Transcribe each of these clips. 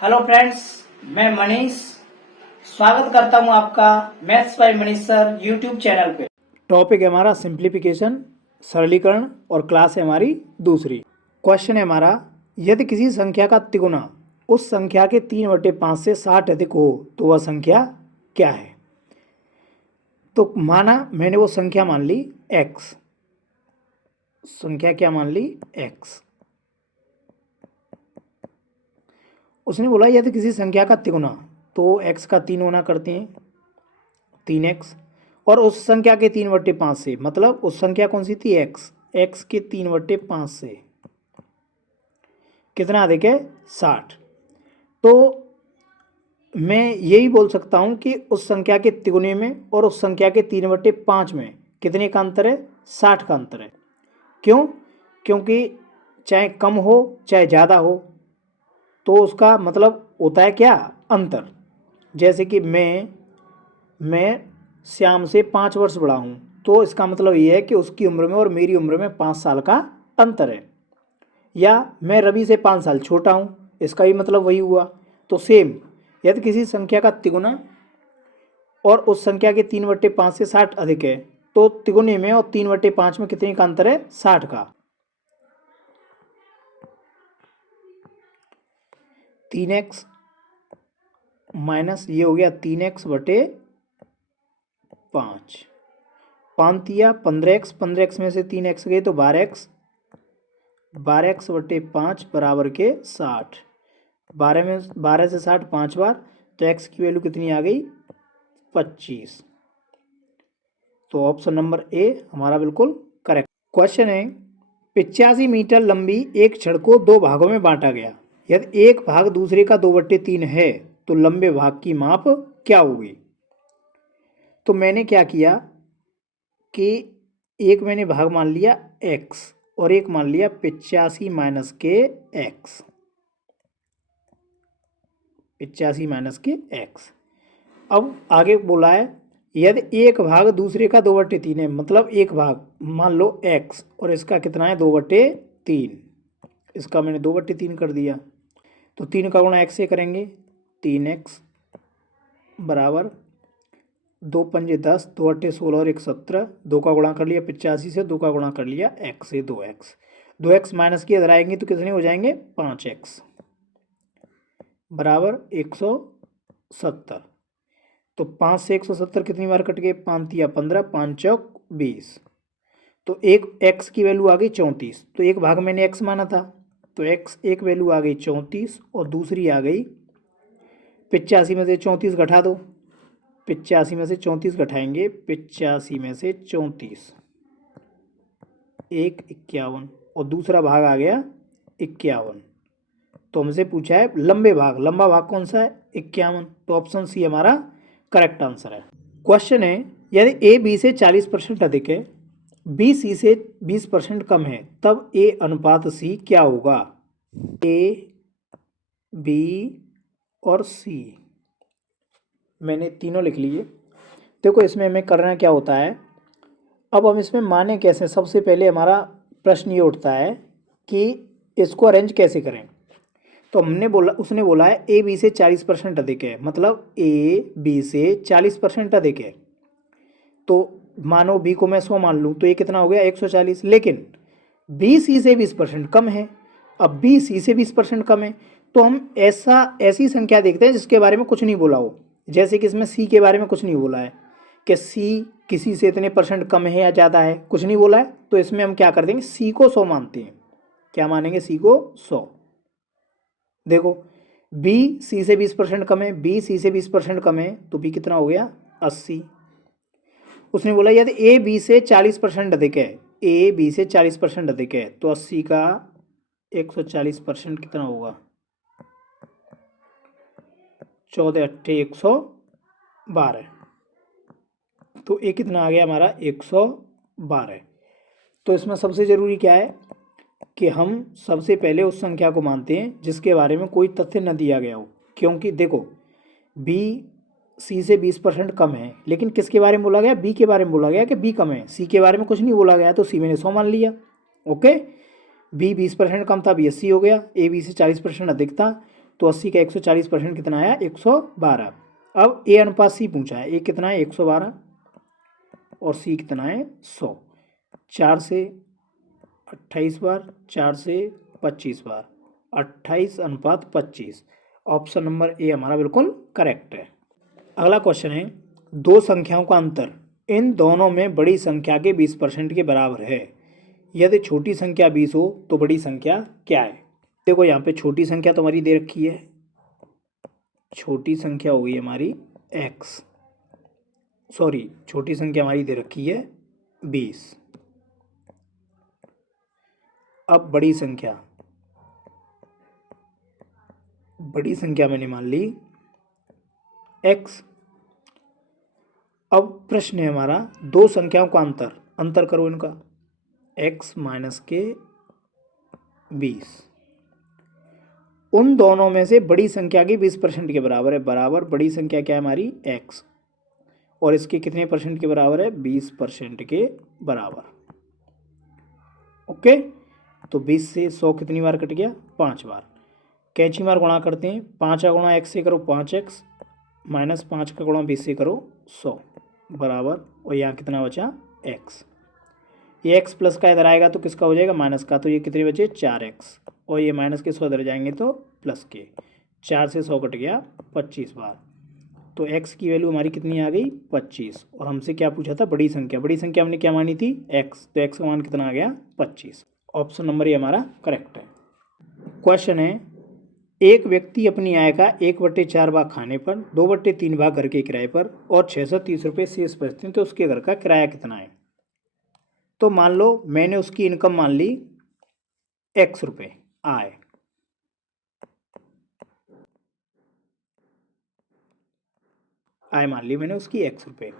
Hello friends, मैं मनीष स्वागत करता हूं आपका maths by Manish sir YouTube channel पे। टॉपिक है हमारा सिंप्लीफिकेशन, सरलीकरण और क्लास है हमारी दूसरी। क्वेश्चन है हमारा, यदि किसी संख्या का तिगुना उस संख्या के 3/5 से 60 अधिक हो तो वह संख्या क्या है। तो माना मैंने वो संख्या मान ली x, संख्या क्या मान ली x। उसने बोला यदि किसी संख्या का तिगुना, तो x का 3 गुना करते हैं 3x, और उस संख्या के 3/5 से, मतलब उस संख्या कौन सी थी x के 3/5 से कितना अधिक है 60। तो मैं यही बोल सकता हूँ कि उस संख्या के तिगुने में और उस संख्या के 3/5 में कितने का अंतर है, 60 का अंतर है। क्यों? क्योंकि चाहे कम हो चाहे ज़्यादा हो तो उसका मतलब होता है क्या, अंतर। जैसे कि मैं श्याम से 5 वर्ष बड़ा हूँ, तो इसका मतलब ये है कि उसकी उम्र में और मेरी उम्र में 5 साल का अंतर है। या मैं रवि से 5 साल छोटा हूँ, इसका भी मतलब वही हुआ। तो सेम, यदि किसी संख्या का तिगुना और उस संख्या के 3/5 से 60 अधिक है तो तिगुने में और 3/5 में कितने का अंतर है, 60 का। 3x माइनस ये हो गया 3x/5, 5 15x, 15x में से 3x गए तो 12x, 12x/5 बराबर के 60। 12 से 60 5 बार, तो x की वैल्यू कितनी आ गई 25। तो ऑप्शन नंबर ए हमारा बिल्कुल करेक्ट। क्वेश्चन है, 85 मीटर लंबी एक छड़ को 2 भागों में बांटा गया। यदि एक भाग दूसरे का 2/3 है तो लंबे भाग की माप क्या होगी। तो मैंने क्या किया कि एक मैंने भाग मान लिया x और एक मान लिया 85 माइनस के x, 85 माइनस के x। अब आगे बोला है यदि एक भाग दूसरे का 2/3 है, मतलब एक भाग मान लो x और इसका कितना है 2/3, इसका मैंने 2/3 कर दिया। तो 3 का गुणा x से करेंगे, 3x बराबर 2 पंजे 10, 2/8 16 और 1 17। 2 का गुणा कर लिया 85 से, 2 का गुणा कर लिया x से 2x माइनस किया इधर आएंगे तो कितने हो जाएंगे 5x बराबर 170। तो 5 से 170 कितनी बार कट गए, 5 तिया 15, 5 चौक 20। तो एक x की वैल्यू आ गई 34। तो एक भाग मैंने x माना था, तो x एक वैल्यू आ गई 34 और दूसरी आ गई 85 में से 34 घटा दो, 85 में से 34 घटाएंगे, 85 में से 34 1 51 और दूसरा भाग आ गया 51। तो हमसे पूछा है लंबे भाग, लंबा भाग कौन सा है 51। तो ऑप्शन सी हमारा करेक्ट आंसर है। क्वेश्चन है, यदि ए बी से 40% अधिक है, बी सी से 20% कम है, तब ए अनुपात सी क्या होगा। ए बी और सी मैंने तीनों लिख लिए। देखो इसमें हमें करना क्या होता है, अब हम इसमें माने कैसे। सबसे पहले हमारा प्रश्न ये उठता है कि इसको अरेंज कैसे करें। तो हमने बोला, उसने बोला है ए बी से 40% अधिक है, मतलब ए बी से 40% अधिक है। तो मानो बी को मैं 100 मान लूँ तो ये कितना हो गया 140। लेकिन बी सी से 20% कम है। अब बी सी से 20% कम है तो हम ऐसी संख्या देखते हैं जिसके बारे में कुछ नहीं बोला हो। जैसे कि इसमें सी के बारे में कुछ नहीं बोला है कि सी किसी से इतने % कम है या ज़्यादा है, कुछ नहीं बोला है। तो इसमें हम क्या कर देंगे, सी को 100 मानते हैं। क्या मानेंगे, सी को 100। देखो बी सी से 20% कम है, बी सी से 20% कम है, तो बी कितना हो गया 80। उसने बोला यदि ए बी से 40% अधिक है, ए बी से 40% अधिक है, तो 80 का 140% कितना होगा 14 8 112। तो ए कितना आ गया हमारा 112। तो इसमें सबसे ज़रूरी क्या है कि हम सबसे पहले उस संख्या को मानते हैं जिसके बारे में कोई तथ्य न दिया गया हो। क्योंकि देखो बी सी से 20% कम है, लेकिन किसके बारे में बोला गया, बी के बारे में बोला गया कि बी कम है। सी के बारे में कुछ नहीं बोला गया, तो सी मैंने 100 मान लिया। ओके, बी 20% कम था, बी 80 हो गया। ए बी से 40% अधिक था तो 80 का 140% कितना आया? 112। अब ए अनुपात सी पूछा है, ए कितना है? 112 और सी कितना है? 100। 4 से 28 बार, 4 से 25 बार, 28:25। ऑप्शन नंबर ए हमारा बिल्कुल करेक्ट है। अगला क्वेश्चन है, दो संख्याओं का अंतर इन दोनों में बड़ी संख्या के 20% के बराबर है। यदि छोटी संख्या 20 हो तो बड़ी संख्या क्या है? देखो यहाँ पे छोटी संख्या तो हमारी दे रखी है, छोटी संख्या हो गई हमारी x, सॉरी छोटी संख्या हमारी दे रखी है 20। अब बड़ी संख्या मैंने मान ली x। अब प्रश्न है हमारा, दो संख्याओं का अंतर करो इनका, x माइनस के 20। उन दोनों में से बड़ी संख्या की 20% के बराबर है, बराबर बड़ी संख्या क्या है हमारी? x, और इसके कितने परसेंट के बराबर है? 20% के बराबर। ओके, तो 20 से 100 कितनी बार कट गया? 5 बार। कैंची मार गुणा करते हैं, 5 का गुणा x से करो 5x, माइनस 5 का गुणा 20 से करो 100 बराबर, और यहाँ कितना बचा? x। ये x प्लस का इधर आएगा तो किसका हो जाएगा? माइनस का, तो ये कितने बचे? 4x, और ये माइनस के 100 इधर जाएंगे तो प्लस के। 4 से 100 कट गया 25 बार, तो x की वैल्यू हमारी कितनी आ गई? 25। और हमसे क्या पूछा था? बड़ी संख्या हमने क्या मानी थी? x, तो x का मान कितना आ गया? 25। ऑप्शन नंबर ये हमारा करेक्ट है। क्वेश्चन है, एक व्यक्ति अपनी आय का 1/4 भाग खाने पर, 2/3 भाग घर के किराए पर और 630 रुपये शेष बचते हैं, तो उसके घर का किराया कितना है? तो मान लो मैंने उसकी इनकम मान ली x रुपये, आय मान ली मैंने उसकी x रुपये।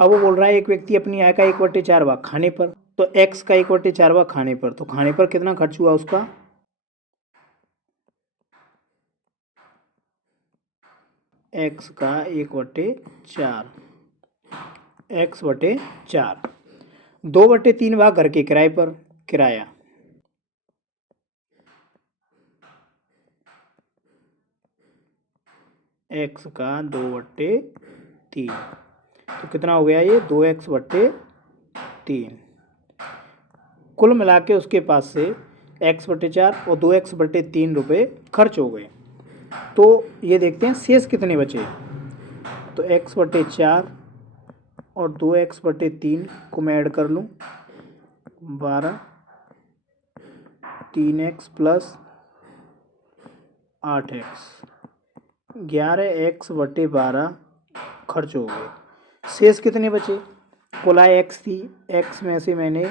अब वो बोल रहा है एक व्यक्ति अपनी आय का 1/4 भाग खाने पर, तो x का 1/4 भाग खाने पर, तो खाने पर कितना खर्च हुआ उसका? x का 1/4, x/4। 2/3 भाग घर के किराए पर, किराया, x का 2/3, तो कितना हो गया? ये 2x/3। कुल मिला के उसके पास से x/4 और 2x/3 रुपये खर्च हो गए। तो ये देखते हैं शेष कितने बचे। तो x/4 और 2x/3 को मैं ऐड कर लूँ, 12, 3x प्लस 8x, 11x/12 खर्च हो गए। शेष कितने बचे? कुल आय x थी, x में से मैंने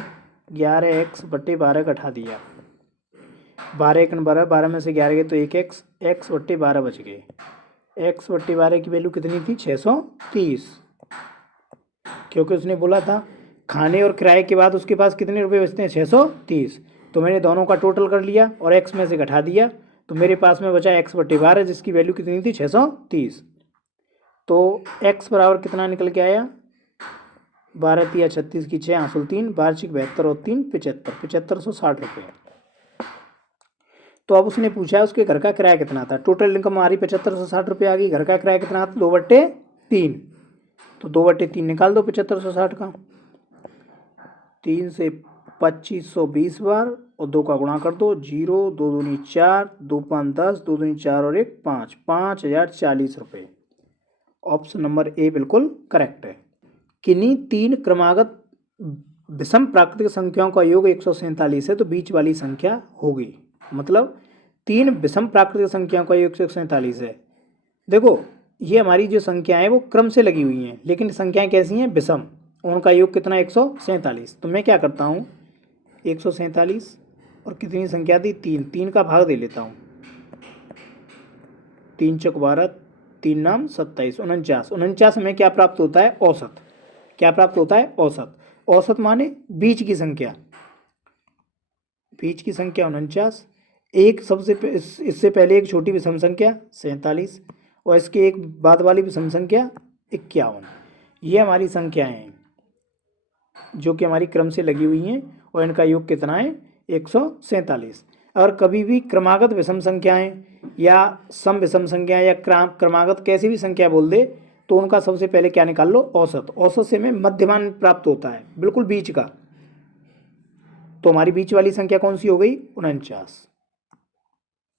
11x/12 घटा दिया, 12 1 12, 12 में से 11 गए तो 1x, x/12 बच गए। x/12 की वैल्यू कितनी थी? 630, क्योंकि उसने बोला था खाने और किराए के बाद उसके पास कितने रुपए बचते हैं? 630। तो मैंने दोनों का टोटल कर लिया और x में से घटा दिया, तो मेरे पास में बचा x/12 जिसकी वैल्यू कितनी थी? 630। तो x बराबर कितना निकल के आया? 12 तिया 36 की 6 हासिल 3, 12 72 और 3 75, 7560 रुपये। तो अब उसने पूछा है उसके घर का किराया कितना था। टोटल इनकम हमारी 7560 रुपये आ गई, घर का किराया कितना था? 2/3, तो 2/3 निकाल दो 7560 का। 3 से 2520 बार और 2 का गुणा कर दो, 0 2 दूनी 4, 2 5 10, 2 दूनी 4 और 1 5, 5040 रुपये। ऑप्शन नंबर ए बिल्कुल करेक्ट है। किन्हीं 3 क्रमागत विषम प्राकृतिक संख्याओं का योग 147 है, तो बीच वाली संख्या होगी। मतलब 3 विषम प्राकृतिक संख्याओं का योग 147 है। देखो ये हमारी जो संख्याएं हैं वो क्रम से लगी हुई हैं, लेकिन संख्याएं कैसी हैं? विषम। उनका योग कितना? 147। तो मैं क्या करता हूँ, 147 और कितनी संख्या थी? 3, 3 का भाग दे लेता हूँ, 3 चौक 12, 3 नाम 27, 49। 49 में क्या प्राप्त होता है? औसत। क्या प्राप्त होता है? औसत। औसत माने बीच की संख्या, बीच की संख्या 49। एक सबसे इससे पहले एक छोटी विषम संख्या 47 और इसके एक बाद वाली विषम संख्या 51। ये हमारी संख्याएं हैं जो कि हमारी क्रम से लगी हुई हैं और इनका योग कितना है? 147। अगर कभी भी क्रमागत विषम संख्याएं या सम विषम संख्या या क्रमागत कैसी भी संख्या बोल दे तो उनका सबसे पहले क्या निकाल लो, औसत। औसत से हमें मध्यमान प्राप्त होता है, बिल्कुल बीच का। तो हमारी बीच वाली संख्या कौन सी हो गई, 49।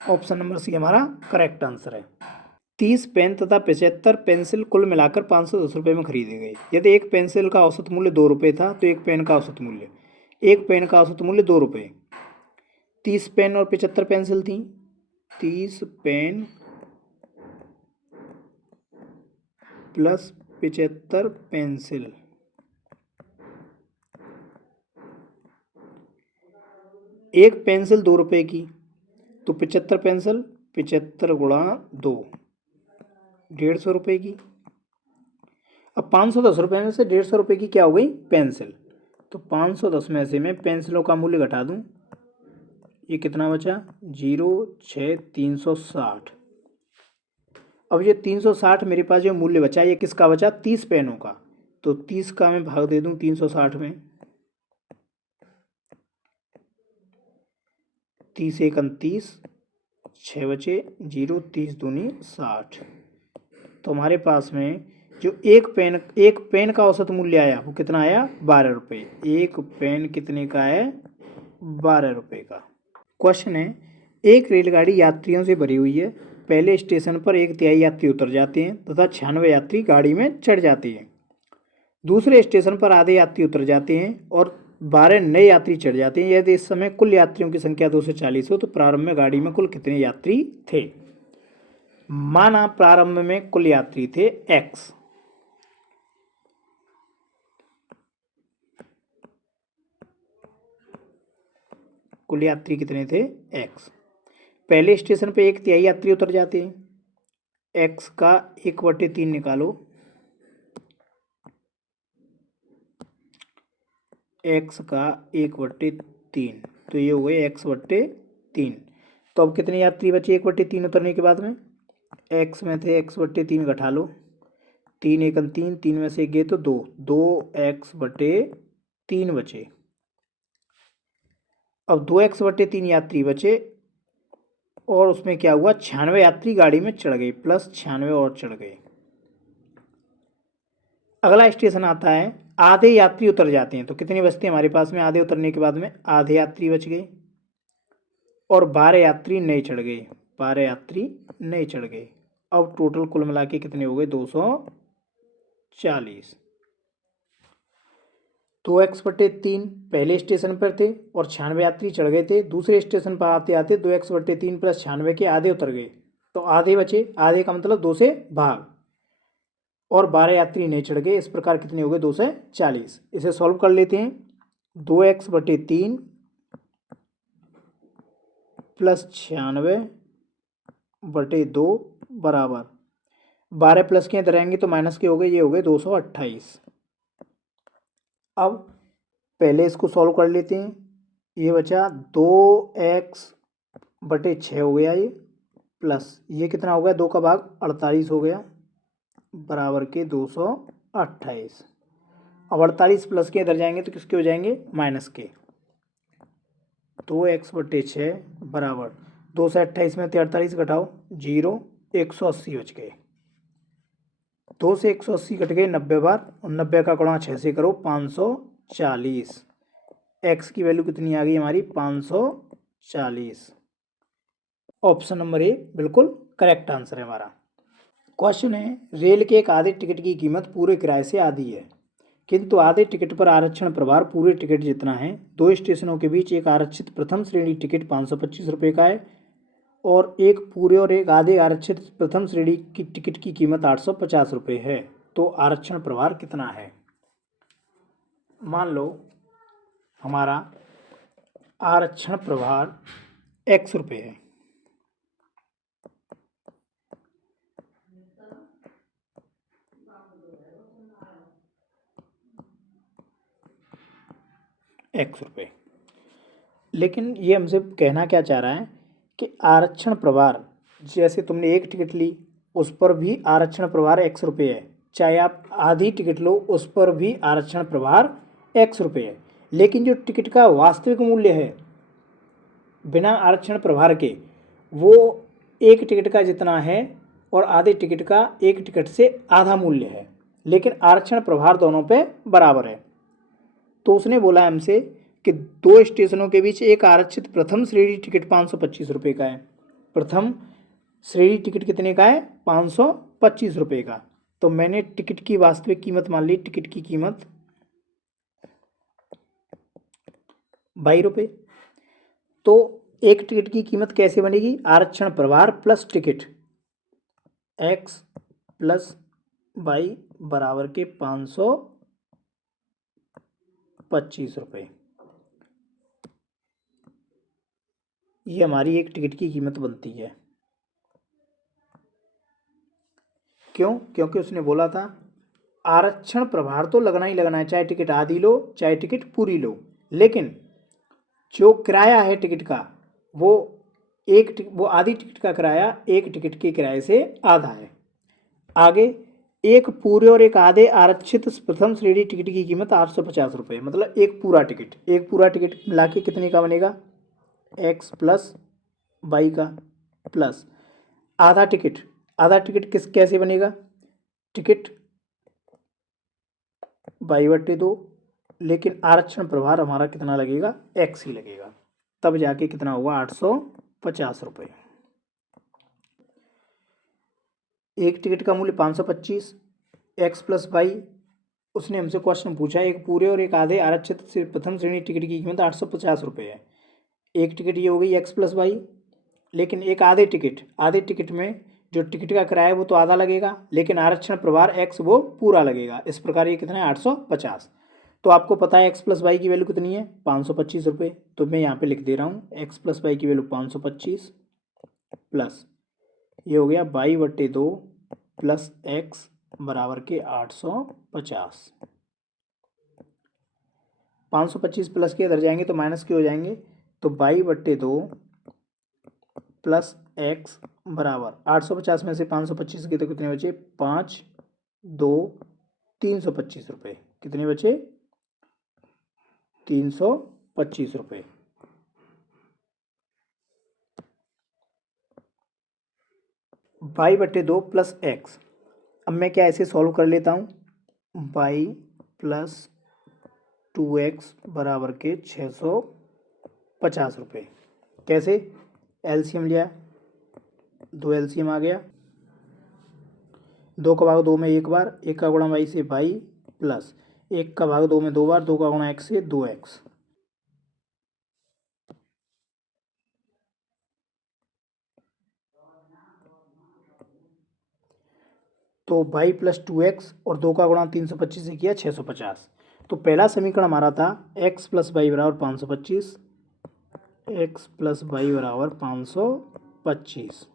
ऑप्शन नंबर सी हमारा करेक्ट आंसर है। 30 पेन तथा 75 पेंसिल कुल मिलाकर 510 रुपये में खरीदे गए। यदि एक पेंसिल का औसत मूल्य 2 रुपये था तो एक पेन का औसत मूल्य 2 रुपये। 30 पेन और 75 पेंसिल थी। 30 पेन प्लस 75 पेंसिल, एक पेंसिल 2 रुपये की, तो 75 पेंसिल 75 गुणा 2, 150 रुपये की। अब 510 रुपये में से 150 रुपये की क्या हो गई, पेंसिल। तो 510 में से मैं पेंसिलों का मूल्य घटा दूं, ये कितना बचा, 0,6,360। अब ये 360 मेरे पास जो मूल्य बचा ये किसका बचा, 30 पेनों का। तो 30 का मैं भाग दे दूं 360 में, 30 एक 29, 6 बचे 0, 30 दूनी 60। तो हमारे पास में जो एक पेन का औसत मूल्य आया वो कितना आया, 12 रुपये। एक पेन कितने का है, 12 रुपये का। क्वेश्चन है, एक रेलगाड़ी यात्रियों से भरी हुई है। पहले स्टेशन पर 1/3 यात्री उतर जाते हैं तथा 96 यात्री गाड़ी में चढ़ जाते हैं। दूसरे स्टेशन पर आधे यात्री उतर जाते हैं और 12 नए यात्री चढ़ जाते हैं। यदि इस समय कुल यात्रियों की संख्या 240 हो तो प्रारंभ में गाड़ी में कुल कितने यात्री थे। माना प्रारंभ में कुल यात्री थे x, कुल यात्री कितने थे x। पहले स्टेशन पे 1/3 यात्री उतर जाते हैं, x का 1/3 निकालो, x का 1/3, तो ये हो गए x/3। तो अब कितने यात्री बचे 1/3 उतरने के बाद में, x में थे x/3 घटा लो, 3 एक 3, 3 में से गए तो 2, 2x/3 बचे। अब 2x/3 यात्री बचे और उसमें क्या हुआ, 96 यात्री गाड़ी में चढ़ गए, प्लस 96 और चढ़ गए। अगला स्टेशन आता है, आधे यात्री उतर जाते हैं। तो कितने बचते हैं हमारे पास में, आधे उतरने के बाद में आधे यात्री बच गए और 12 यात्री नए चढ़ गए, 12 यात्री नए चढ़ गए। अब टोटल कुल मिला के कितने हो गए, 240। 2x/3 पहले स्टेशन पर थे और 96 यात्री चढ़ गए थे। दूसरे स्टेशन पर आते आते 2x/3 प्लस 96 के आधे उतर गए, तो आधे बचे। आधे का मतलब 2 से भाग, और 12 यात्री नहीं चढ़ गए। इस प्रकार कितने हो गए, 240। इसे सॉल्व कर लेते हैं। 2x/3 प्लस 96/2 बराबर 12 प्लस के इधर आएंगे तो माइनस के हो गए, ये हो गए 228। अब पहले इसको सॉल्व कर लेते हैं। ये बचा 2x/6 हो गया ये, प्लस ये कितना हो गया, 2 का भाग 48 हो गया, बराबर के 228। अब 48 प्लस के इधर जाएंगे तो किसके हो जाएंगे, माइनस के। 2x/6 बराबर 2 से 28 में 48 घटाओ, 0, 180 बच गए। 2 से 180 कट गए 90 बार, और 90 का गुणा 6 से करो 540। x की वैल्यू कितनी आ गई हमारी, 540। ऑप्शन नंबर ए बिल्कुल करेक्ट आंसर है हमारा। क्वेश्चन है, रेल के एक आधे टिकट की कीमत पूरे किराए से आधी है, किंतु आधे टिकट पर आरक्षण प्रभार पूरे टिकट जितना है। दो स्टेशनों के बीच एक आरक्षित प्रथम श्रेणी टिकट 525 रुपये का है और एक पूरे और एक आधे आरक्षित प्रथम श्रेणी की टिकट की कीमत 850 रुपये है। तो आरक्षण प्रभार कितना है। मान लो हमारा आरक्षण प्रभार x रुपये है, x रुपये। लेकिन ये हमसे कहना क्या चाह रहा है कि आरक्षण प्रभार, जैसे तुमने एक टिकट ली उस पर भी आरक्षण प्रभार x रुपये है, चाहे आप आधी टिकट लो उस पर भी आरक्षण प्रभार x रुपये है। लेकिन जो टिकट का वास्तविक मूल्य है बिना आरक्षण प्रभार के वो एक टिकट का जितना है और आधे टिकट का एक टिकट से आधा मूल्य है, लेकिन आरक्षण प्रभार दोनों पे बराबर है। तो उसने बोला हमसे कि दो स्टेशनों के बीच एक आरक्षित प्रथम श्रेणी टिकट 525 रुपये का है। प्रथम श्रेणी टिकट कितने का है? 525 रुपये का। तो मैंने टिकट की वास्तविक कीमत मान ली, टिकट की कीमत 22 रुपये। तो एक टिकट की कीमत कैसे बनेगी? आरक्षण प्रभार plus ticket x plus Y बराबर के 525 रुपये। ये हमारी एक टिकट की कीमत बनती है। क्यों? क्योंकि उसने बोला था आरक्षण प्रभार तो लगना ही लगना है, चाहे टिकट आधी लो चाहे टिकट पूरी लो, लेकिन जो किराया है टिकट का वो आधी टिकट का किराया एक टिकट के किराए से आधा है। आगे एक पूरे और एक आधे आरक्षित प्रथम श्रेणी टिकट की कीमत 850 रुपये, मतलब एक पूरा टिकट मिला के कितने का बनेगा? x प्लस वाई का प्लस आधा टिकट कैसे बनेगा? टिकट वाई बट्टे 2, लेकिन आरक्षण प्रभार हमारा कितना लगेगा? x ही लगेगा, तब जाके कितना हुआ? 850 रुपये। एक टिकट का मूल्य 525, x प्लस वाई। उसने हमसे क्वेश्चन पूछा एक पूरे और एक आधे आरक्षित से प्रथम श्रेणी टिकट की कीमत 850 रुपये है। एक टिकट ये हो गई x प्लस वाई, लेकिन एक आधे टिकट में जो टिकट का किराया है वो तो आधा लगेगा, लेकिन आरक्षण प्रभार x वो पूरा लगेगा। इस प्रकार ये कितना है? 850। तो आपको पता है x प्लस वाई की वैल्यू कितनी है? 525 रुपये। तो मैं यहाँ पे लिख दे रहा हूँ x प्लस वाई की वैल्यू 525 प्लस ये हो गया वाई बट्टे 2 प्लस x बराबर के 850। 525 प्लस के इधर जाएंगे तो माइनस के हो जाएंगे, तो वाई बट्टे 2 प्लस x बराबर 850 में से 525 के तो कितने बचे? 5 2 325 रुपये। कितने बचे? 325 रुपये। वाई बट्टे 2 प्लस x। अब मैं क्या ऐसे सॉल्व कर लेता हूँ? वाई प्लस 2x बराबर के 650 रुपये। कैसे? एलसीएम लिया, 2 एलसीएम आ गया, 2 का भाग 2 में एक बार, 1 का गुणा वाई से वाई प्लस 1 का भाग 2 में 2 बार, 2 का गुणा x से 2x। तो वाई प्लस 2x और 2 का गुणा 325 से किया 650। तो पहला समीकरण हमारा था x प्लस वाई बराबर 525, x प्लस वाई बराबर 525,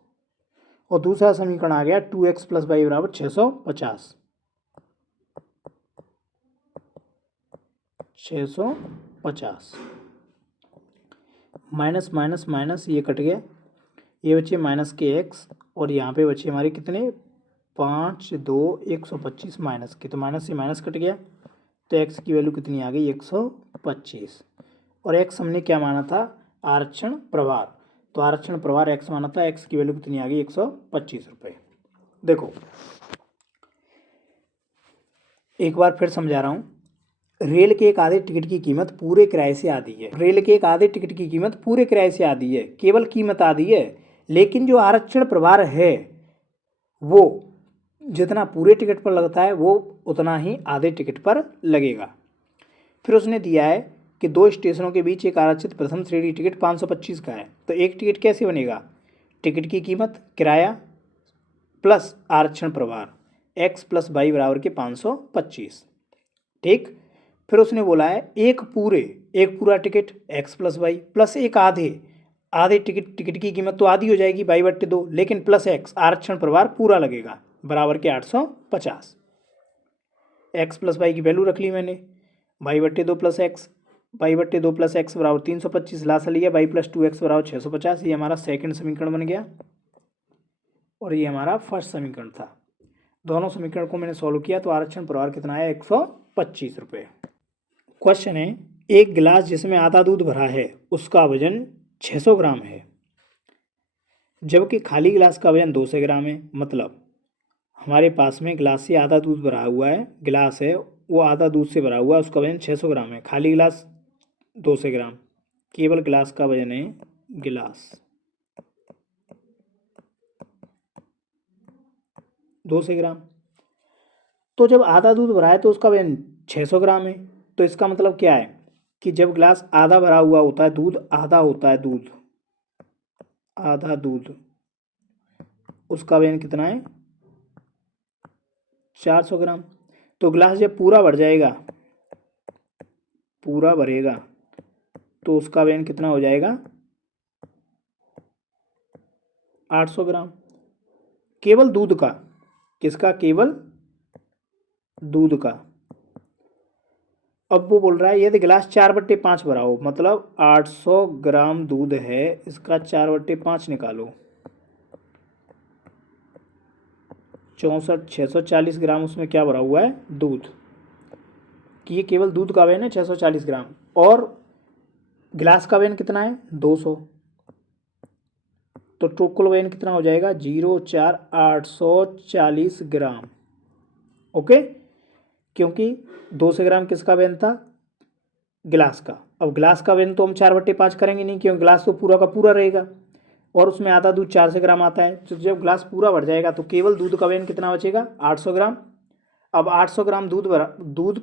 और दूसरा समीकरण आ गया 2x प्लस वाई बराबर 650। 650 माइनस माइनस माइनस ये कट गया, ये बचे माइनस के x, और यहाँ पे बचे हमारे कितने? 5 2 125 माइनस के, तो माइनस से माइनस कट गया, तो x की वैल्यू कितनी आ गई? 125। और x हमने क्या माना था? आरक्षण प्रभार। तो आरक्षण प्रभार x माना था, x की वैल्यू कितनी आ गई? 125 रुपये। देखो एक बार फिर समझा रहा हूँ, रेल के एक आधे टिकट की कीमत पूरे किराए से आधी है। रेल के एक आधे टिकट की कीमत पूरे किराए से आधी है, केवल कीमत आधी है, लेकिन जो आरक्षण प्रभार है वो जितना पूरे टिकट पर लगता है वो उतना ही आधे टिकट पर लगेगा। फिर उसने दिया है कि दो स्टेशनों के बीच एक आरक्षित प्रथम श्रेणी टिकट 525 का है। तो एक टिकट कैसे बनेगा? टिकट की कीमत, किराया प्लस आरक्षण प्रभार x प्लस वाई बराबर के 525। ठीक। फिर उसने बोला है एक पूरा ticket x plus Y plus एक आधे टिकट की कीमत तो आधी हो जाएगी वाई बट्टे 2, लेकिन प्लस x आरक्षण प्रभार पूरा लगेगा बराबर के 850। x प्लस वाई की वैल्यू रख ली मैंने, वाई बट्टे 2 प्लस एक्स, वाई बट्टे 2 प्लस एक्स बराबर 325, लासा लिया वाई प्लस 2x बराबर 650। ये हमारा सेकंड समीकरण बन गया और ये हमारा फर्स्ट समीकरण था। दोनों समीकरण को मैंने सॉल्व किया तो आरक्षण प्रभार कितना आया? 125 रुपये। क्वेश्चन है एक गिलास जिसमें आधा दूध भरा है उसका वजन 600 ग्राम है, जबकि खाली गिलास का वजन 200 ग्राम है। मतलब हमारे पास में गिलास से आधा दूध भरा हुआ है, गिलास है वो आधा दूध से भरा हुआ है, उसका वजन 600 ग्राम है, खाली गिलास 200 ग्राम, केवल गिलास का वजन है, गिलास 200 ग्राम। तो जब आधा दूध भरा है तो उसका वजन 600 ग्राम है। तो इसका मतलब क्या है कि जब गिलास आधा भरा हुआ होता है, दूध आधा होता है, दूध आधा दूध, उसका वजन कितना है, 400 ग्राम। तो गिलास जब पूरा भर जाएगा, पूरा भरेगा, तो उसका वजन कितना हो जाएगा, 800 ग्राम, केवल दूध का। किसका, केवल दूध का। अब वो बोल रहा है यदि गिलास 4/5 भरा हो, मतलब 800 ग्राम दूध है, इसका 4/5 निकालो, 640 ग्राम उसमें क्या भरा हुआ है, दूध। कि ये केवल दूध का वजन है 640 ग्राम, और गिलास का वजन कितना है, 200। तो टोटल वजन कितना हो जाएगा, 04840 ग्राम। ओके, क्योंकि 200 ग्राम किसका वजन था, गिलास का। अब गिलास का वजन तो हम 4/5 करेंगे नहीं, क्योंकि गिलास तो पूरा का पूरा रहेगा, और उसमें आधा दूध 400 ग्राम आता है। तो जब गिलास पूरा भर जाएगा तो केवल दूध का वजन कितना बचेगा, 800 ग्राम। अब 800 ग्राम दूध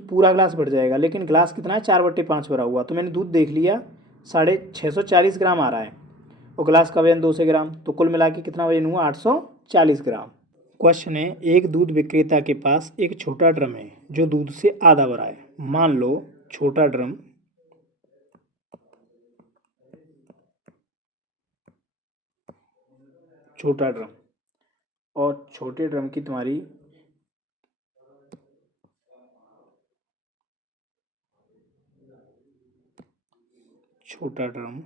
पूरा गिलास भर जाएगा, लेकिन गिलास कितना है, 4/5 भरा हुआ। तो मैंने दूध देख लिया, 640 ग्राम आ रहा है, और गिलास का वजन 200 ग्राम, तो कुल मिला के कितना वजन हुआ, 840 ग्राम। क्वेश्चन है, एक दूध विक्रेता के पास एक छोटा ड्रम है जो दूध से आधा भरा है। मान लो छोटा ड्रम और छोटे ड्रम की तुम्हारी छोटा ड्रम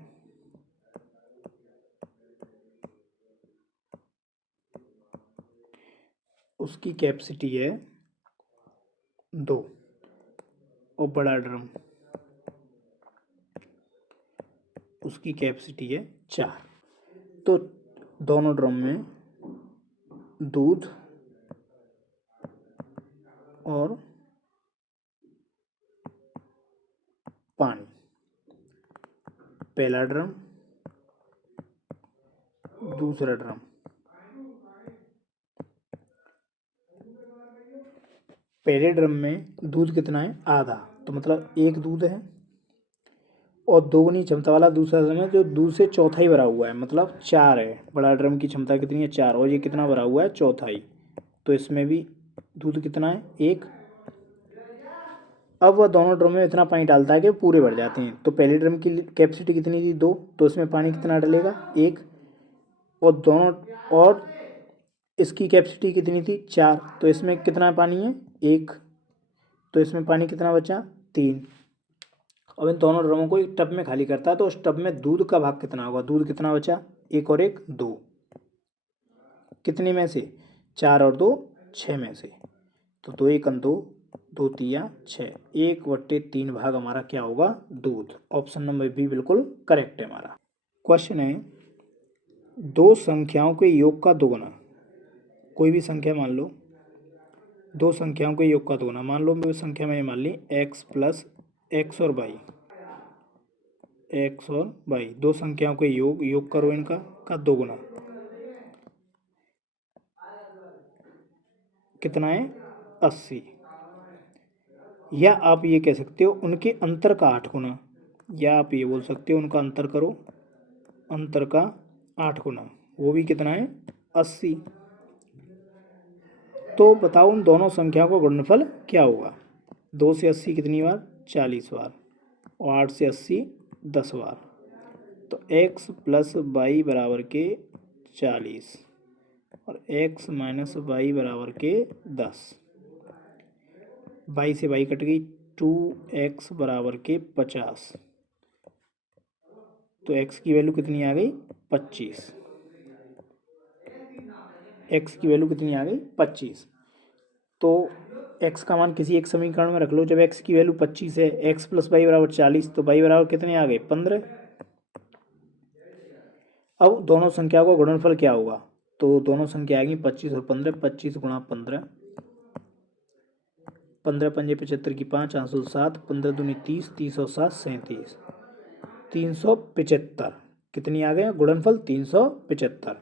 उसकी कैपेसिटी है 2, और बड़ा ड्रम उसकी कैपेसिटी है 4। तो दोनों ड्रम में दूध और पानी, पहला ड्रम, दूसरा ड्रम। पहले ड्रम में दूध कितना है, आधा, तो मतलब एक दूध है, और दोगुनी क्षमता वाला दूसरा ड्रम है जो दूध से चौथाई भरा हुआ है, मतलब 4 है। बड़ा ड्रम की क्षमता कितनी है, 4, और ये कितना भरा हुआ है, चौथाई। तो इसमें भी दूध कितना है, 1। अब वह दोनों ड्रम में इतना पानी डालता है कि पूरे भर जाते हैं। तो पहले ड्रम की कैपेसिटी कितनी थी, 2, तो इसमें पानी कितना डलेगा, 1, और इसकी कैपेसिटी कितनी थी, 4, तो इसमें कितना पानी है, 1, तो इसमें पानी कितना बचा, 3। अब इन दोनों ड्रमों को एक टब में खाली करता है, तो उस टब में दूध का भाग कितना होगा, दूध कितना बचा, 1 और 1 2, कितने में से, 4 और 2 6 में से। तो 2 1 2, 2 3 6, 1/3 भाग हमारा क्या होगा, दूध। ऑप्शन नंबर बी बिल्कुल करेक्ट है हमारा। क्वेश्चन है, दो संख्याओं के योग का दोगुना। कोई भी संख्या मान लो, दो संख्याओं के योग का दोगुना। मान लो मैं संख्या मैंने मान ली x प्लस एक्स और वाई, एक्स और वाई, दो संख्याओं के योग करो इनका का दोगुना, कितना है, 80। या आप ये कह सकते हो उनके अंतर का 8 गुना, या आप ये बोल सकते हो उनका अंतर करो, अंतर का 8 गुना, वो भी कितना है, 80। तो बताओ उन दोनों संख्याओं का गुणनफल क्या होगा। 2 से 80 कितनी बार, 40 बार, और 8 से 80 10 बार। तो x प्लस वाई बराबर के 40, और x माइनस वाई बराबर के 10। वाई से वाई कट गई, 2x बराबर के 50। तो x की वैल्यू कितनी आ गई, 25। x की वैल्यू कितनी आ गई, 25। तो x का मान किसी एक समीकरण में रख लो। जब x की वैल्यू 25 है, x प्लस वाई बराबर 40, तो वाई बराबर कितने आ गए, 15। अब दोनों संख्याओं का गुणनफल क्या होगा, तो दोनों संख्या आएगी 25 और 15, 25 गुणा 15, 15 पंजे 75 की 5, 807, 15 दूनी 30, 30 और 7 37, 375 कितनी आ गया गुणनफल 375।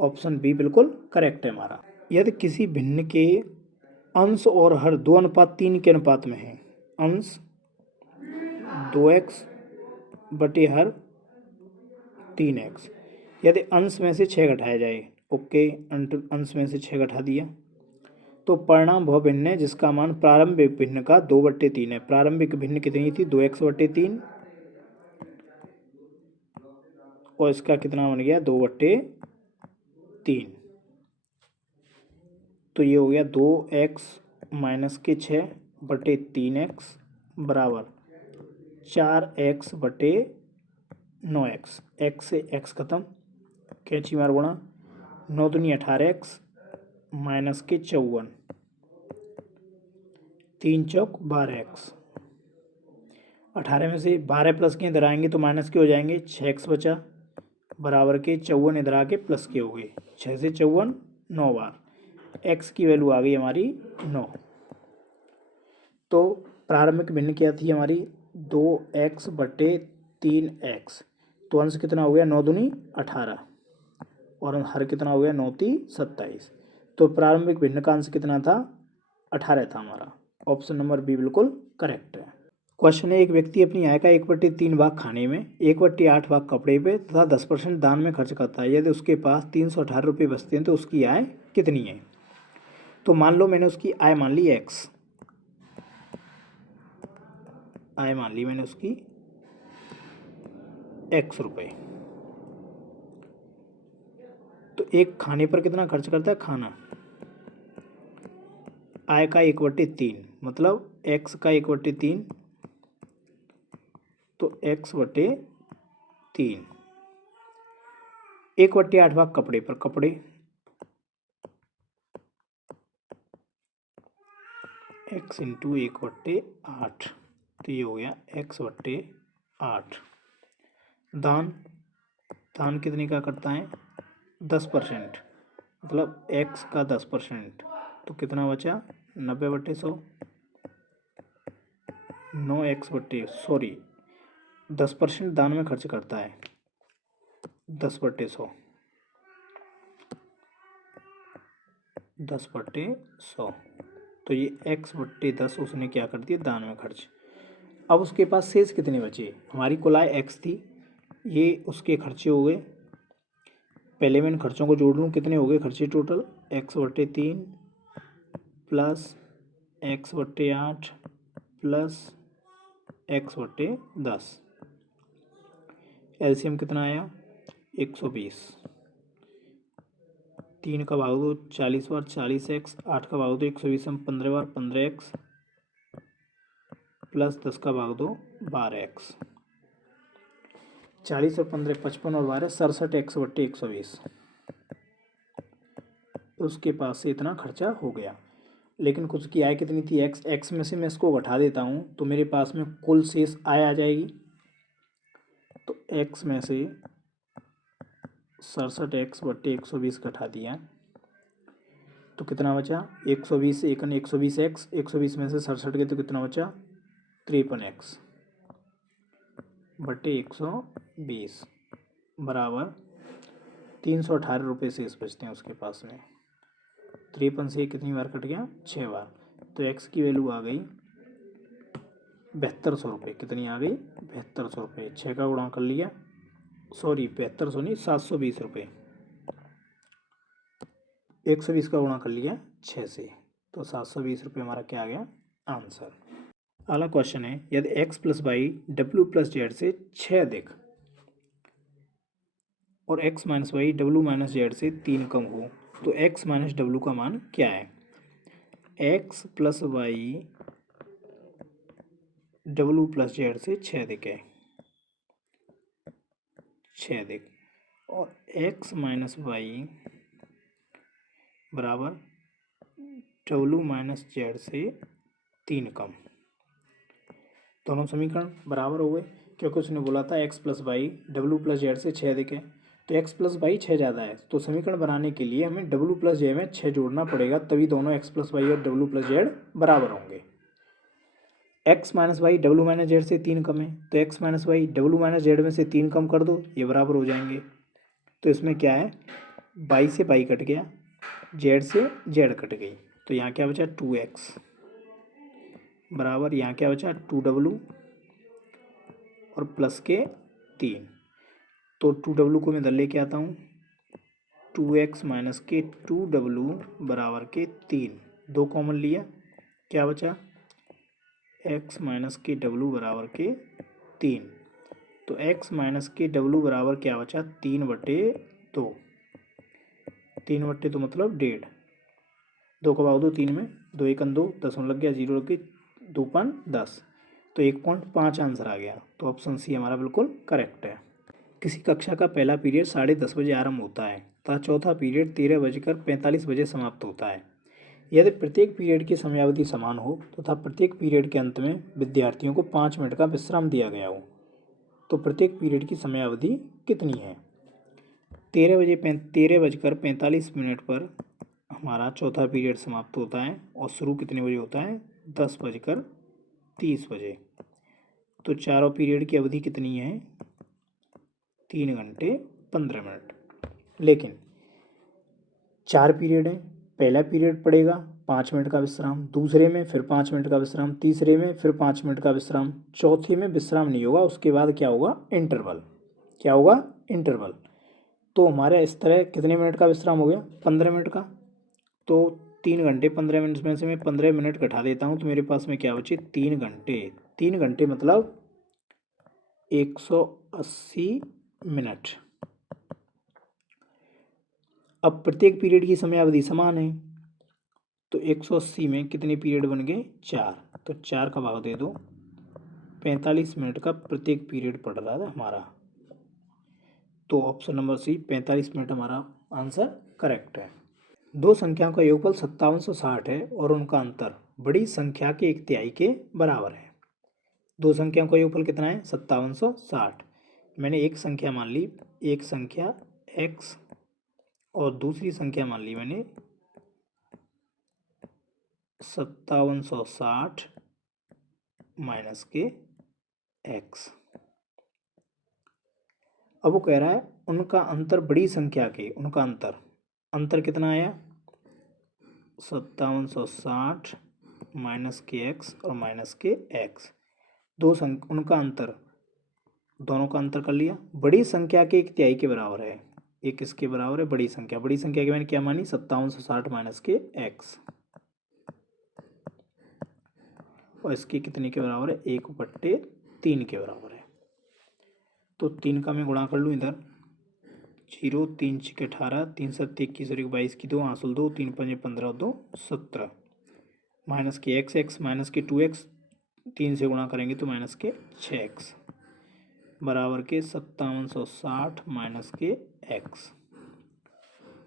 ऑप्शन बी बिल्कुल करेक्ट है हमारा। यदि किसी भिन्न के अंश और हर 2:3 के अनुपात में है, अंश 2x बटे हर 3x, यदि अंश में से 6 घटाया जाए, ओके अंश में से 6 घटा दिया, तो परिणाम वह भिन्न है जिसका मान प्रारंभिक भिन्न का 2/3 है। प्रारंभिक भिन्न कितनी थी 2x/3 और इसका कितना बन गया 2/3, तो ये हो गया 2x माइनस के 6/3x बराबर 4x/9x, x से x खत्म, कैंची मार गुणा 9 दूनी 18x माइनस के 54, 3 चौक 12x, 18 में से 12 प्लस के इधर आएंगे तो माइनस के हो जाएंगे, 6x बचा बराबर के 54 इधर आके प्लस के हो गए, 6 से 54 9 बार, x की वैल्यू आ गई हमारी 9। तो प्रारंभिक भिन्न क्या थी हमारी 2x/3x, तो अंश कितना हो गया 9 दूनी 18 और हर कितना हो गया 9 × 27, तो प्रारंभिक भिन्न का अंश कितना था 18 था हमारा। ऑप्शन नंबर बी बिल्कुल करेक्ट है। क्वेश्चन है, एक व्यक्ति अपनी आय का 1/3 भाग खाने में, 1/8 भाग कपड़े पे तथा 10% दान में खर्च करता है। यदि उसके पास 318 रुपये बचते हैं तो उसकी आय कितनी है। तो मान लो मैंने उसकी आय मान ली x, आय मान ली मैंने उसकी x रुपये, तो एक खाने पर कितना खर्च करता है खाना, आय का 1/3 मतलब x का 1/3, तो x/3, 1/8 भाग कपड़े पर, कपड़े x इंटू 1/8, तो ये हो गया x/8। दान, दान कितने का करता है 10%, मतलब x का 10%, तो कितना बचा 90/100, 10% दान में खर्च करता है 10/100, 10/100, तो ये x/10 उसने क्या कर दिया दान में खर्च। अब उसके पास शेष कितने बचे, हमारी कुल आय x थी, ये उसके खर्चे हो गए, पहले मैं इन खर्चों को जोड़ लूँ, कितने हो गए खर्चे total x/3 plus x/8 plus x/10, LCM कितना आया 120, 3 का भाग दो 40 बार 40x, 8 का भाग दो 120 में 15 बार 15x प्लस 10 का भाग दो 12x, 40 और 15 55 और 12 67x/120, उसके पास से इतना खर्चा हो गया। लेकिन कुछ की आय कितनी थी x में से मैं इसको घटा देता हूँ तो मेरे पास में कुल शेष आय आ जाएगी, तो x में से 67x/120 घटा दिया तो कितना बचा 120, 120x, 120 में से 67 के तो कितना बचा 53x/120 बराबर 318 रुपये शेष बचते हैं उसके पास में। 53 से कितनी बार कट गया 6 बार, तो x की वैल्यू आ गई 7200 रुपये, कितनी आ गई 7200 रुपये, 6 का गुणा कर लिया, सॉरी 7200 नहीं 720 रुपये, 120 का गुणा कर लिया 6 से, तो 720 रुपये हमारा क्या आ गया आंसर। अगला क्वेश्चन है, यदि x + y w + z से 6 अधिक और x - y w - z से 3 कम हो तो x - w का मान क्या है। x + y w + z से 6 अधिक है, 6 अधिक, और x - y बराबर w - z से 3 कम, दोनों समीकरण बराबर हो गए क्योंकि उसने बोला था x + y w + z से 6 अधिक है, तो x प्लस वाई 6 ज़्यादा है, तो समीकरण बनाने के लिए हमें w प्लस जे में 6 जोड़ना पड़ेगा, तभी दोनों x प्लस वाई और w प्लस जेड बराबर होंगे। x minus Y W minus Z से 3 कम है, तो x minus Y W minus Z में से 3 कम कर दो, ये बराबर हो जाएंगे। तो इसमें क्या है, बाई से बाई कट गया, जेड से जेड कट गई, तो यहाँ क्या बचा 2x बराबर यहाँ क्या बचा 2w और प्लस के 3। तो 2w को मैं इधर लेके आता हूँ, 2x माइनस के 2w बराबर के 3, 2 कॉमन लिया, क्या बचा x माइनस के w बराबर के 3। तो x माइनस के w बराबर क्या बचा 3/2, 3/2 मतलब 1.5, 2 का भाग दो 3 में, 2 1 2, 10 लग गया, 0 लग गई, 2 5 10, तो 1.5 आंसर आ गया। तो ऑप्शन सी हमारा बिल्कुल करेक्ट है। किसी कक्षा का पहला पीरियड 10:30 बजे आरंभ होता है तथा चौथा पीरियड 13:45 समाप्त होता है। यदि प्रत्येक पीरियड की समयावधि समान हो तथा प्रत्येक पीरियड के अंत में विद्यार्थियों को 5 मिनट का विश्राम दिया गया हो, तो प्रत्येक पीरियड की समयावधि कितनी है। 13:45 पर हमारा चौथा पीरियड समाप्त होता है और शुरू कितने बजे होता है 10:30। तो चारों पीरियड की अवधि कितनी है 3 घंटे 15 मिनट। लेकिन 4 पीरियड है, पहला पीरियड पड़ेगा 5 मिनट का विश्राम, दूसरे में फिर 5 मिनट का विश्राम, तीसरे में फिर 5 मिनट का विश्राम, चौथे में विश्राम नहीं होगा, उसके बाद क्या होगा इंटरवल, क्या होगा इंटरवल। तो हमारा इस तरह कितने मिनट का विश्राम हो गया 15 मिनट का। तो 3 घंटे 15 मिनट में से मैं 15 मिनट घटा देता हूँ, तो मेरे पास में क्या बचे 3 घंटे। 3 घंटे मतलब 180 मिनट। अब प्रत्येक पीरियड की समयावधि समान है, तो 180 में कितने पीरियड बन गए 4, तो 4 का भाग दे दो, 45 मिनट का प्रत्येक पीरियड पड़ रहा है हमारा। तो ऑप्शन नंबर सी 45 मिनट हमारा आंसर करेक्ट है। दो संख्याओं का योगफल 5760 है और उनका अंतर बड़ी संख्या के 1/3 के बराबर है। दो संख्याओं का योगफल कितना है 5760। मैंने एक संख्या मान ली, एक संख्या x और दूसरी संख्या मान ली मैंने 5760 माइनस के x। अब वो कह रहा है उनका अंतर बड़ी संख्या के, उनका अंतर कितना आया 5760 माइनस के x और माइनस के x। उनका अंतर, दोनों का अंतर कर लिया, बड़ी संख्या के 1/3 के बराबर है। एक किसके बराबर है बड़ी संख्या की मैंने क्या मानी 5760 माइनस के x, और इसके कितने के बराबर है 1/3 के बराबर है। तो 3 का मैं गुणा कर लूँ इधर, 0 3 6 18, 3 7 21 और 22 की 2 हासिल 2, 3 5 15 2 17 माइनस के x माइनस के 2x, 3 से गुणा करेंगे तो माइनस के 6x बराबर के 5760 माइनस के x।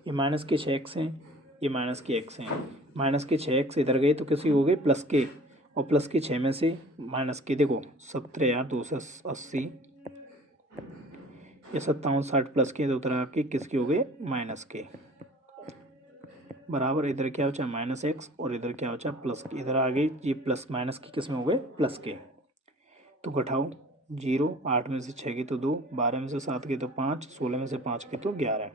ये माइनस के 6x हैं, ये माइनस के x हैं, माइनस के 6x इधर गए तो किसी हो गए प्लस के, और प्लस के 6 में से माइनस के देखो 17,280, ये 5760 प्लस के तो उधर आके किसके हो गए माइनस के, बराबर इधर क्या बचा माइनस x और इधर क्या बचा प्लस के, इधर आ गए ये प्लस माइनस के किस में हो गए प्लस के। तो घटाओ 0, 8 में से 6 के तो 2, 12 में से 7 के तो 5, 16 में से 5 के तो 11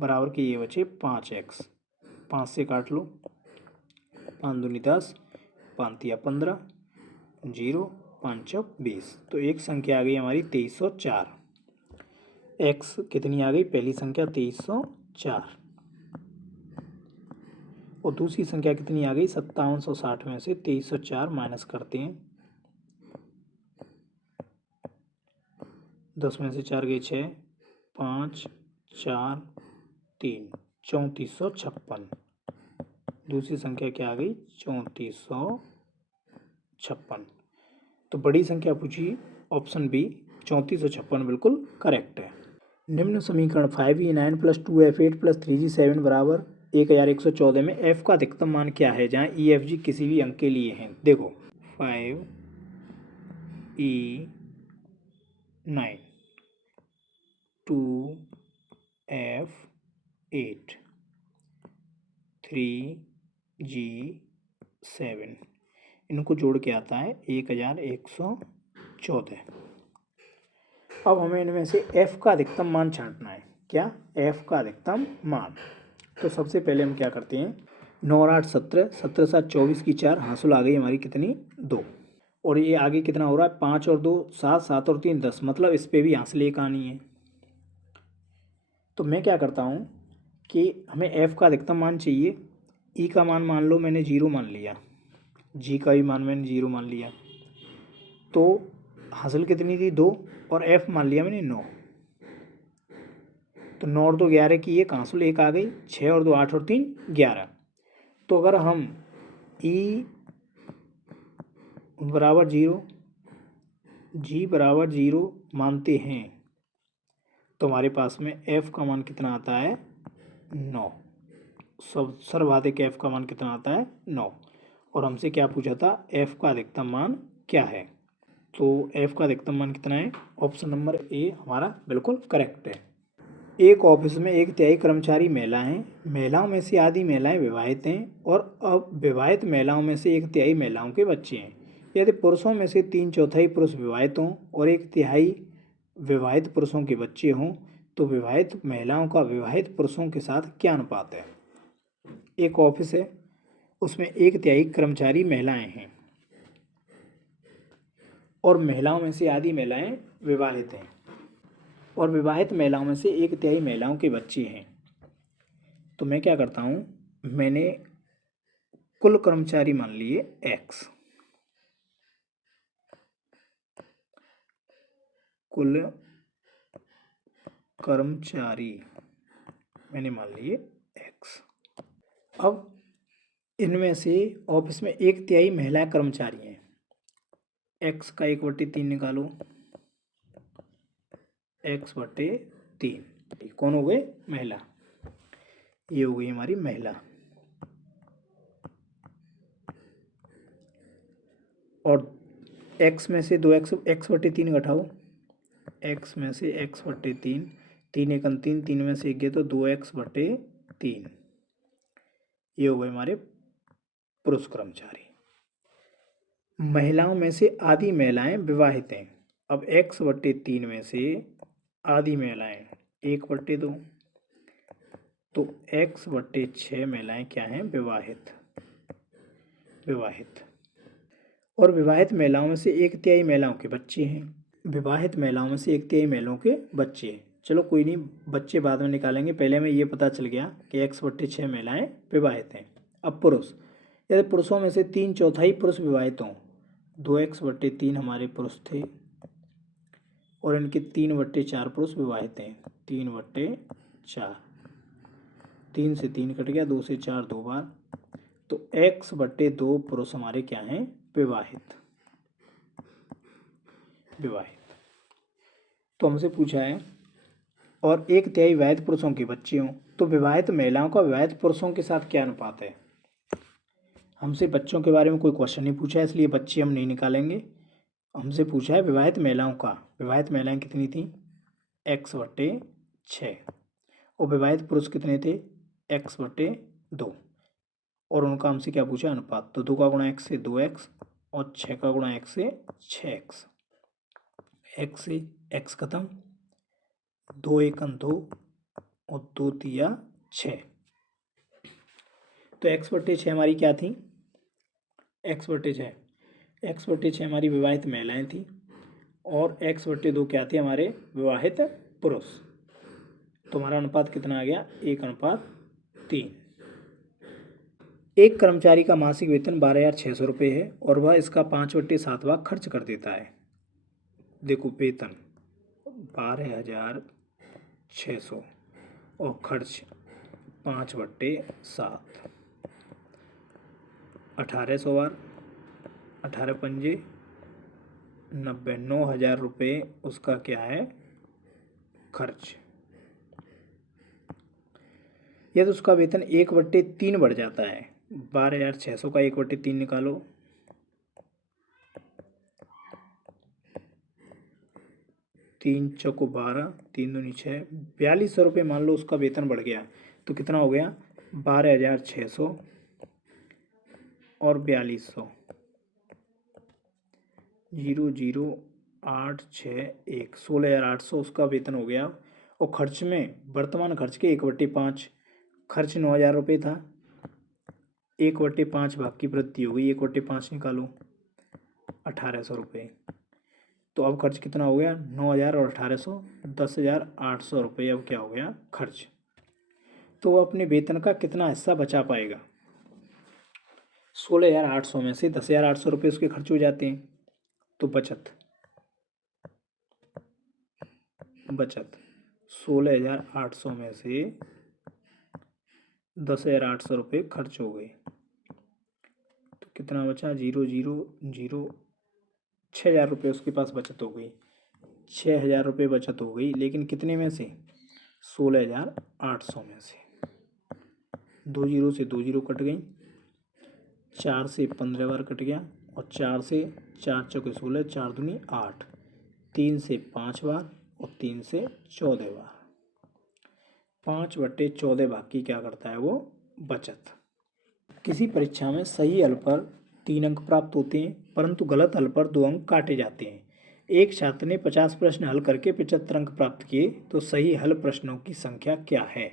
बराबर के ये बचे 5x। 5 से काट लो, 5 दूनी 10, 5 तिया 15, 0 5 चौक 20, तो एक संख्या आ गई हमारी 2304। x कितनी आ गई पहली संख्या 2304 और दूसरी संख्या कितनी आ गई 5760 में से 2304 माइनस करते हैं, 10 में से 4 गए 6, 5 4 3, 3456। दूसरी संख्या क्या आ गई 3456। तो बड़ी संख्या पूछी ऑप्शन बी 3456 बिल्कुल करेक्ट है। निम्न समीकरण 5e9 + 2f8 + 3g7 बराबर 1114 में f का अधिकतम मान क्या है जहाँ ई एफ जी किसी भी अंक के लिए हैं। देखो 5e9 2 F8 3G7, इनको जोड़ के आता है 1114। अब हमें इनमें से F का अधिकतम मान छांटना है। क्या? F का अधिकतम मान। तो सबसे पहले हम क्या करते हैं, 9 और 8 17, 17 7 24 की 4 हासिल आ गई हमारी कितनी, 2। और ये आगे कितना हो रहा है, 5 और 2 7, 7 और 3 10, मतलब इस पे भी हासिल एक आनी है। तो मैं क्या करता हूँ कि हमें F का अधिकतम मान चाहिए। E का मान लो मैंने 0 मान लिया, G का भी मान मैंने 0 मान लिया, तो हासिल कितनी थी, 2, और F मान लिया मैंने 9। तो 9 और 2 11 की एक हासिल एक आ गई, 6 और 2 8 और 3 11। तो अगर हम E बराबर 0, G बराबर 0 मानते हैं तो हमारे पास में F का मान कितना आता है, 9। सब सर्वाधिक F का मान कितना आता है, 9। और हमसे क्या पूछा था, F का अधिकतम मान क्या है। तो F का अधिकतम मान कितना है, ऑप्शन नंबर ए हमारा बिल्कुल करेक्ट है। एक ऑफिस में 1/3 कर्मचारी महिला हैं, महिलाओं में से आधी महिलाएं विवाहित हैं और अब विवाहित महिलाओं में से 1/3 महिलाओं के बच्चे हैं। यदि पुरुषों में से 3/4 पुरुष विवाहित हों और 1/3 विवाहित पुरुषों के बच्चे हों तो विवाहित महिलाओं का विवाहित पुरुषों के साथ क्या अनुपात है। एक ऑफिस है, उसमें 1/3 कर्मचारी महिलाएं हैं और महिलाओं में से आधी महिलाएं विवाहित हैं और विवाहित महिलाओं में से 1/3 महिलाओं के बच्चे हैं। तो मैं क्या करता हूँ, मैंने कुल कर्मचारी मान लिए X, कुल कर्मचारी मैंने मान लिए X। अब इनमें से ऑफिस में 1/3 महिला कर्मचारी हैं, X का 1/3 निकालो, X/3 कौन हो गए, महिला। ये हो गई हमारी महिला। और X में से 2x, X/3 घटाओ, X में से X/3, 3 एकम 3, 3 में से 1 गए तो 2X/3। ये हो गए हमारे पुरुष कर्मचारी। महिलाओं में से आधी महिलाएं विवाहित हैं। अब X/3 में से आधी महिलाएं 1/2, तो X/6 महिलाएं क्या हैं, विवाहित। और विवाहित महिलाओं में से 1/3 महिलाओं के बच्चे हैं। विवाहित महिलाओं में से 1/3 महिलाओं के बच्चे हैं। चलो कोई नहीं, बच्चे बाद में निकालेंगे, पहले हमें ये पता चल गया कि X/6 महिलाएं विवाहित हैं। अब पुरुष, यदि पुरुषों में से 3/4 पुरुष विवाहित हों, 2X/3 हमारे पुरुष थे और इनके 3/4 पुरुष विवाहित हैं, 3/4, 3 से 3 कट गया, 2 से 4 2 बार, तो X/2 पुरुष हमारे क्या हैं, विवाहित। तो हमसे पूछा है और 1/3 विवाहित पुरुषों के बच्चे हों तो विवाहित महिलाओं का विवाहित पुरुषों के साथ क्या अनुपात है। हमसे बच्चों के बारे में कोई क्वेश्चन नहीं पूछा है, इसलिए बच्चे हम नहीं निकालेंगे। हमसे पूछा है विवाहित महिलाओं का, विवाहित महिलाएं कितनी थी, X/6, और विवाहित पुरुष कितने थे, X/2, और उनका हमसे क्या पूछा, अनुपात। तो 2 का गुणा X से 2X और 6 का गुणा X से 6X। X से X खत्म, 2 एकम 2 और 2 तिया 6, तो X/6 हमारी क्या थी, X/6 हमारी विवाहित महिलाएं थी और X/2 क्या थे, हमारे विवाहित पुरुष। तो हमारा अनुपात कितना आ गया, 1:3। एक कर्मचारी का मासिक वेतन 12,600 रुपये है और वह इसका 5/7 भाग खर्च कर देता है। देखो वेतन 12,600 और खर्च 5/7, 1800 बार, 18 पंजे 90, 9,000 रुपये उसका क्या है, खर्च। यदि उसका वेतन 1/3 बढ़ जाता है, 12,600 का 1/3 निकालो, 3 चौको 12, 3 दूनी 6, 4200 रुपये मान लो उसका वेतन बढ़ गया तो कितना हो गया 12,600 और 4200, 00861, 16,800 उसका वेतन हो गया। और खर्च में वर्तमान खर्च के 1/5 खर्च 9,000 रुपये था, 1/5 भाग की वृद्धि हो गई, 1/5 निकालो 1,800 रुपये। तो अब खर्च कितना हो गया 9,000 और 1,800, 10,800 रुपये अब क्या हो गया खर्च। तो वो अपने वेतन का कितना हिस्सा बचा पाएगा, 16,800 में से 10,800 रुपये उसके खर्च हो जाते हैं। तो बचत 16,800 में से 10,800 रुपये खर्च हो गए तो कितना बचा 0,0,0, 6,000 रुपये उसके पास बचत हो गई, 6,000 रुपये बचत हो गई। लेकिन कितने में से 16,800 में से 2 जीरो से 2 जीरो कट गई, 4 से 15 बार कट गया और 4 से 4 चौके 16, 4 दूनी 8, 3 से 5 बार और 3 से 14 बार, 5/14 भाग की क्या करता है वो बचत। किसी परीक्षा में सही हल पर 3 अंक प्राप्त होते हैं परंतु गलत हल पर 2 अंक काटे जाते हैं। एक छात्र ने 50 प्रश्न हल करके 75 अंक प्राप्त किए तो सही हल प्रश्नों की संख्या क्या है।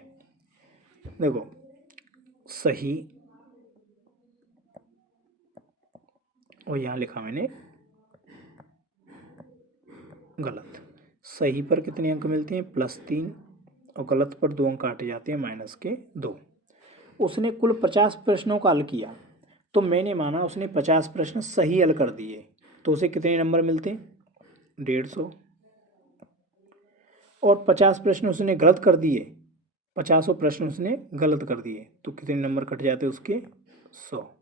देखो सही और यहाँ लिखा मैंने गलत। सही पर कितने अंक मिलते हैं +3 और गलत पर 2 अंक काटे जाते हैं -2। उसने कुल 50 प्रश्नों का हल किया तो मैंने माना उसने 50 प्रश्न सही हल कर दिए तो उसे कितने नंबर मिलते 150। और 50 प्रश्न उसने गलत कर दिए, 50 प्रश्न उसने गलत कर दिए तो कितने नंबर कट जाते उसके 100।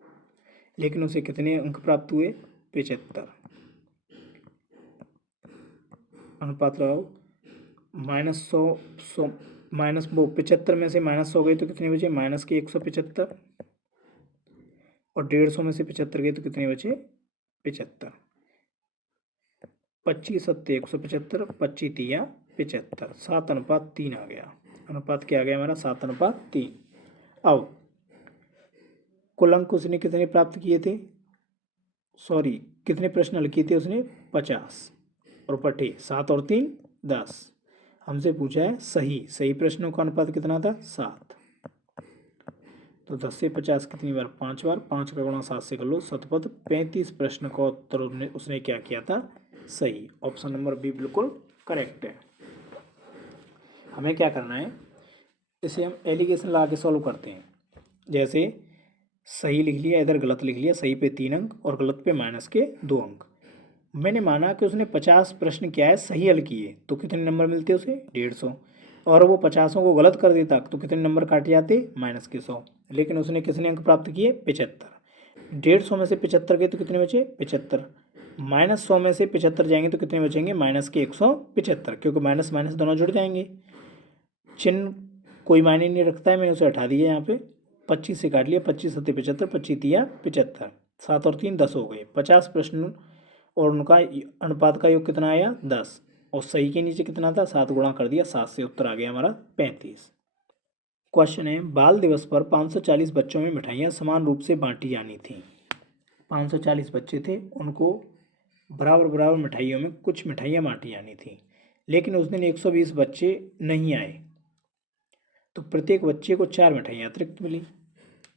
लेकिन उसे कितने अंक प्राप्त हुए 75। अनुपात लगाओ -100 माइनस वो 75 में से -100 गए तो कितने बचे -175 और 150 में से 75 गए तो कितने बचे 75। 25 सत्ते 175, 25 तिया 75, 7:3 आ गया। अनुपात क्या आ गया हमारा 7:3। अब कुल अंक उसने कितने प्राप्त किए थे, सॉरी कितने प्रश्न हल किए थे उसने 50 और पटे 7 और 3 10। हमसे पूछा है सही प्रश्नों का अनुपात कितना था 7। तो 10 से 50 कितनी बार 5 बार, 5 का गुणा 7 से कर लो शतपथ 35 प्रश्न का उत्तर उसने क्या किया था सही। ऑप्शन नंबर बी बिल्कुल करेक्ट है। हमें क्या करना है इसे हम एलिगेशन लगा के सॉल्व करते हैं। जैसे सही लिख लिया इधर गलत लिख लिया, सही पे 3 अंक और गलत पे -2 अंक। मैंने माना कि उसने 50 प्रश्न क्या है सही हल किए तो कितने नंबर मिलते उसे 150 और वो 50 को गलत कर देता तो कितने नंबर काटे जाते -100। लेकिन उसने कितने अंक प्राप्त किए 75। 150 में से 75 गए तो कितने बचे 75, -100 में से 75 जाएंगे तो कितने बचेंगे -175 क्योंकि माइनस माइनस दोनों जुड़ जाएंगे। चिन्ह कोई मायने नहीं रखता है, मैंने उसे हटा दिया यहाँ पे 25 से काट लिया, 25 सत्ते 75, 25 तिया 75, 7 और 3 10 हो गए। 50 प्रश्न और उनका अनुपात का योग कितना आया 10 और सही के नीचे कितना था 7 गुणा कर दिया 7 से उत्तर आ गया हमारा 35। क्वेश्चन है बाल दिवस पर 540 बच्चों में मिठाइयाँ समान रूप से बांटी जानी थी। 540 बच्चे थे, उनको बराबर मिठाइयों में कुछ मिठाइयाँ बांटी जानी थी, लेकिन उस दिन 120 बच्चे नहीं आए तो प्रत्येक बच्चे को 4 मिठाइयाँ अतिरिक्त मिली।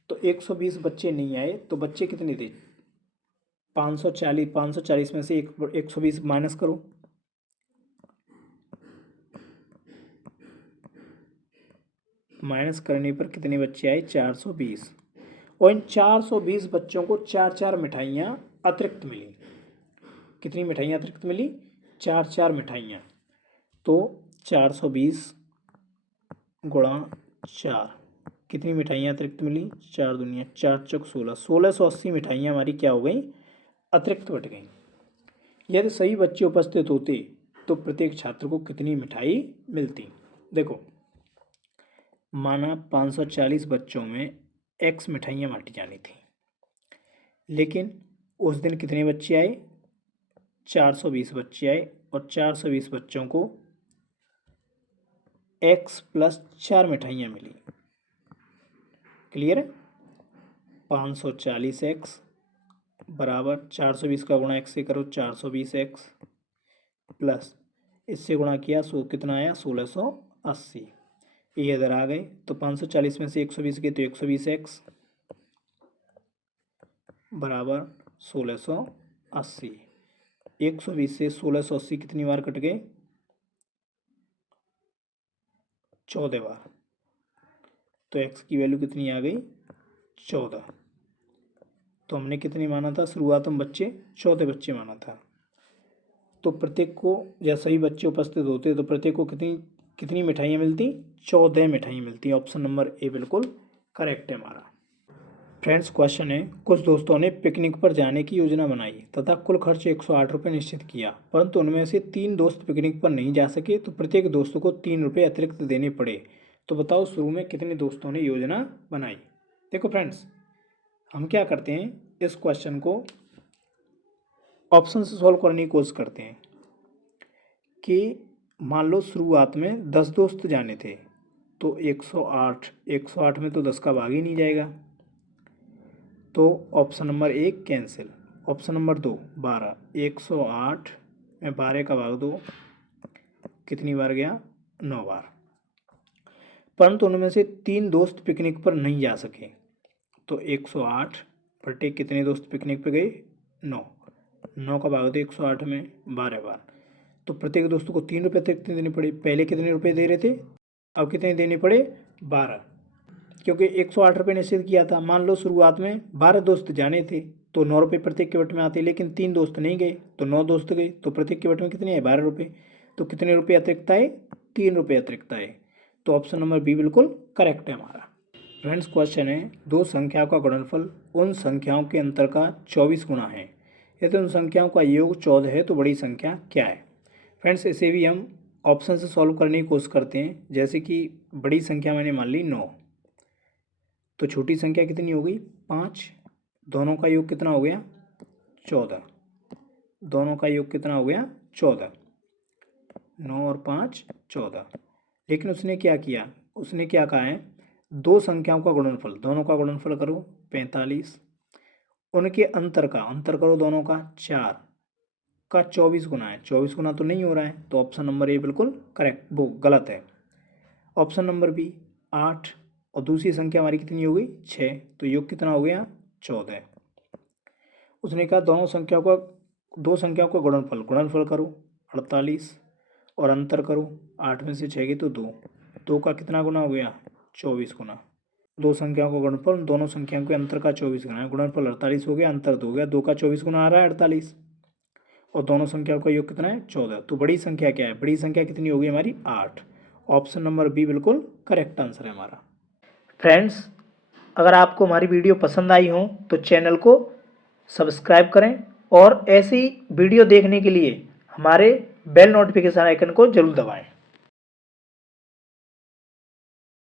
तो 120 बच्चे नहीं आए तो बच्चे कितने थे 540 में से 120 माइनस करो, माइनस करने पर कितने बच्चे आए 420 और इन 420 बच्चों को 4 मिठाइयाँ अतिरिक्त मिली। कितनी मिठाइयाँ अतिरिक्त मिली 4 मिठाइयाँ। तो 420 गुणा 4 कितनी मिठाइयाँ अतिरिक्त मिली 4 दूनिया 4 चौक 16, 1680 मिठाइयाँ हमारी क्या हो गई अतिरिक्त बट गई। यदि सही बच्चे उपस्थित होते तो प्रत्येक छात्र को कितनी मिठाई मिलती। देखो माना 540 बच्चों में x मिठाइयाँ बांटी जानी थी, लेकिन उस दिन कितने बच्चे आए 420 बच्चे आए और 420 बच्चों को x प्लस 4 मिठाइयाँ मिली। क्लियर है? 540x बराबर 420 का गुणा x से करो 420x प्लस इससे गुणा किया सो कितना आया 1680। ये इधर आ गए तो 540 में से 120 गए तो 120x बराबर 1680। 120 से 1680 कितनी बार कट गए? 14 बार। तो x की वैल्यू कितनी आ गई? 14। तो हमने कितनी माना था शुरुआत में? बच्चे 14 बच्चे माना था। तो प्रत्येक को या सही बच्चे उपस्थित होते तो प्रत्येक को कितनी कितनी मिठाइयाँ मिलती? 14 मिठाइयाँ मिलती। ऑप्शन नंबर ए बिल्कुल करेक्ट है हमारा। फ्रेंड्स क्वेश्चन है, कुछ दोस्तों ने पिकनिक पर जाने की योजना बनाई तथा कुल खर्च 108 रुपये निश्चित किया, परंतु उनमें से 3 दोस्त पिकनिक पर नहीं जा सके तो प्रत्येक दोस्त को 3 रुपये अतिरिक्त देने पड़े। तो बताओ शुरू में कितने दोस्तों ने योजना बनाई? देखो फ्रेंड्स, हम क्या करते हैं, इस क्वेश्चन को ऑप्शन से सॉल्व करने की कोशिश करते हैं कि मान लो शुरुआत में 10 दोस्त जाने थे तो 108 में तो 10 का भाग ही नहीं जाएगा, तो option number 1 cancel. Option number 2 12, 108 में 12 का भाग दो, कितनी बार गया? 9 बार। परंतु उनमें से 3 दोस्त पिकनिक पर नहीं जा सके तो 108 बटे कितने दोस्त पिकनिक पर गए? 9 का भाग दो 108 में 12 बार। तो प्रत्येक दोस्तों को 3 रुपये अतिरिक्त देने पड़े। पहले कितने रुपये दे रहे थे, अब कितने देने पड़े? 12, क्योंकि 108 रुपये निश्चित किया था। मान लो शुरुआत में 12 दोस्त जाने थे तो 9 रुपये प्रत्येक के वट में आते, लेकिन 3 दोस्त नहीं गए तो 9 दोस्त गए तो प्रत्येक के वट में कितने आए? 12 रुपये। तो कितने रुपये अतिरिक्त आए? 3 रुपये अतिरिक्त आए। तो ऑप्शन नंबर बी बिल्कुल करेक्ट है हमारा। फ्रेंड्स क्वेश्चन है, दो संख्याओं का गुणनफल उन संख्याओं के अंतर का 24 गुना है, यदि उन संख्याओं का योग 14 है तो बड़ी संख्या क्या है? फ्रेंड्स इसे भी हम ऑप्शन से सॉल्व करने की कोशिश करते हैं। जैसे कि बड़ी संख्या मैंने मान ली 9, तो छोटी संख्या कितनी हो गई? 5। दोनों का योग कितना हो गया? 14। दोनों का योग कितना हो गया? 14। 9 और 5 14। लेकिन उसने क्या किया, उसने क्या कहा है, दो संख्याओं का गुणनफल, दोनों का गुणनफल करो 45, उनके अंतर का अंतर करो दोनों का 4 का 24 गुना है। 24 गुना तो नहीं हो रहा है, तो ऑप्शन नंबर ए बिल्कुल करेक्ट, वो गलत है। ऑप्शन नंबर बी 8 और दूसरी संख्या हमारी कितनी हो गई? 6, तो योग कितना हो गया? 14। उसने कहा दो संख्याओं का गुणनफल करो 48 और अंतर करो 8 में से 6 गए तो 2 का कितना गुना हो गया? 24 गुना। दो संख्याओं का गुणनफल दोनों संख्याओं के अंतर का 24 गुना है। गुणनफल 48 हो गया, अंतर 2 हो गया, 2 का 24 गुना आ रहा है 48 और दोनों संख्याओं का योग कितना है? 14। तो बड़ी संख्या क्या है? बड़ी संख्या कितनी होगी हमारी? 8। ऑप्शन नंबर बी बिल्कुल करेक्ट आंसर है हमारा। फ्रेंड्स अगर आपको हमारी वीडियो पसंद आई हो तो चैनल को सब्सक्राइब करें और ऐसी वीडियो देखने के लिए हमारे बेल नोटिफिकेशन आइकन को जरूर दबाएं।